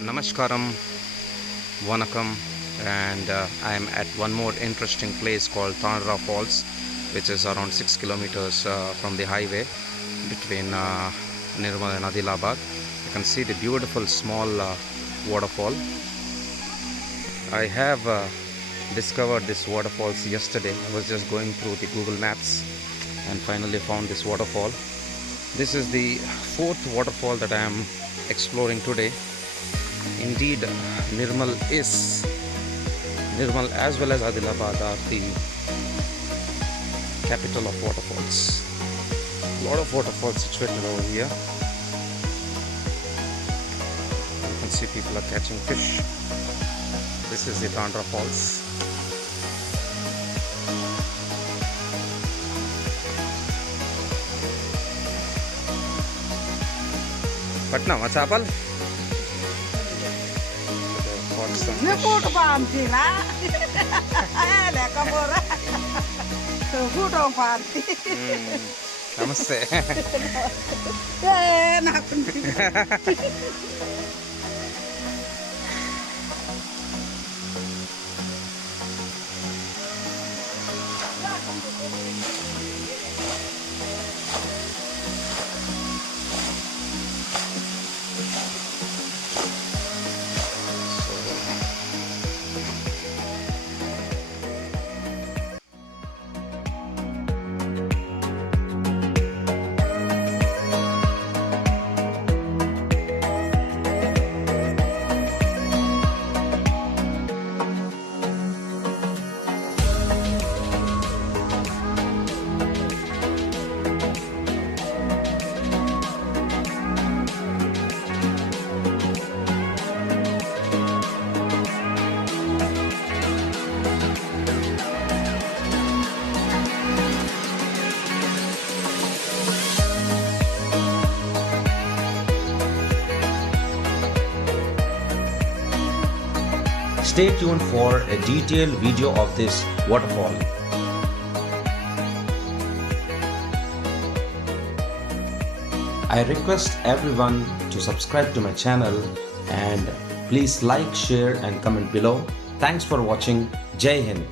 Namaskaram, Vanakam, and I am at one more interesting place called Tandra Falls, which is around 6 kilometers from the highway between Nirmal and Adilabad. You can see the beautiful small waterfall. I have discovered this waterfalls yesterday. I was just going through the Google Maps and finally found this waterfall. This is the fourth waterfall that I am exploring today. Indeed, Nirmal as well as Adilabad are the capital of waterfalls. A lot of waterfalls situated over here. You can see people are catching fish. This is the Tandra Falls. Patna, what's apple? Namaste. Stay tuned for a detailed video of this waterfall. I request everyone to subscribe to my channel and please like, share and comment below. Thanks for watching. Jai Hind.